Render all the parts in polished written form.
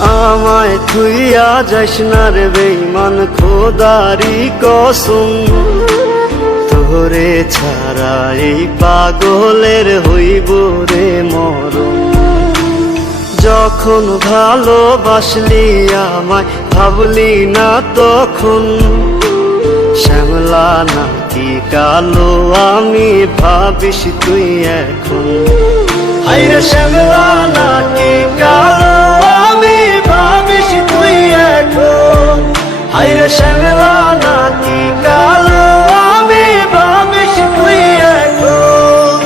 আমায় থুইয়া যাস না রে বেঈমান, খোদারি কসম। তোরে ছাড়া এই পাগলের হইব রে মরণ। যখন ভালোবাসলি আমায় ভাবলি না তখন, শ্যামলা নাকি কালো আমি ভাবিস তুই এখন। হায়রে শ্যামলা নাকি কালো আমি ভাবিস তুই এখন। হায়রে শ্যামলা নাকি কালো আমি ভাবিস তুই এখন।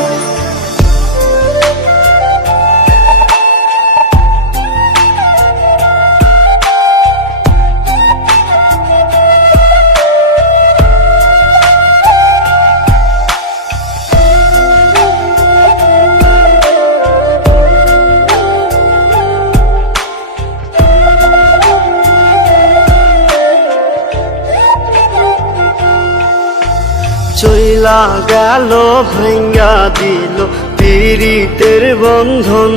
চইলা গেল ভাঙ্গা দিল পীড়িতের বন্ধন।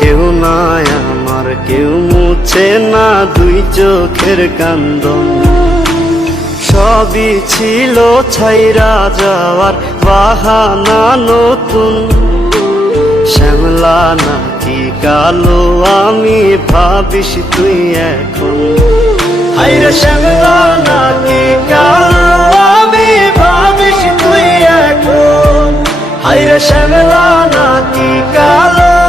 কেউ নাই আমার, কেউ মুছে না দুই চোখের কান্দন। সবই ছিল ছাইরা যাওয়ার বাহানা নতুন। শ্যামলা নাকি কালো আমি ভাবিস তুই এখন। হায়রে শ্যামলা নাকি কালো আমি ভাবিস তুই এখন। হায়রে শ্যামলা নাকি কালো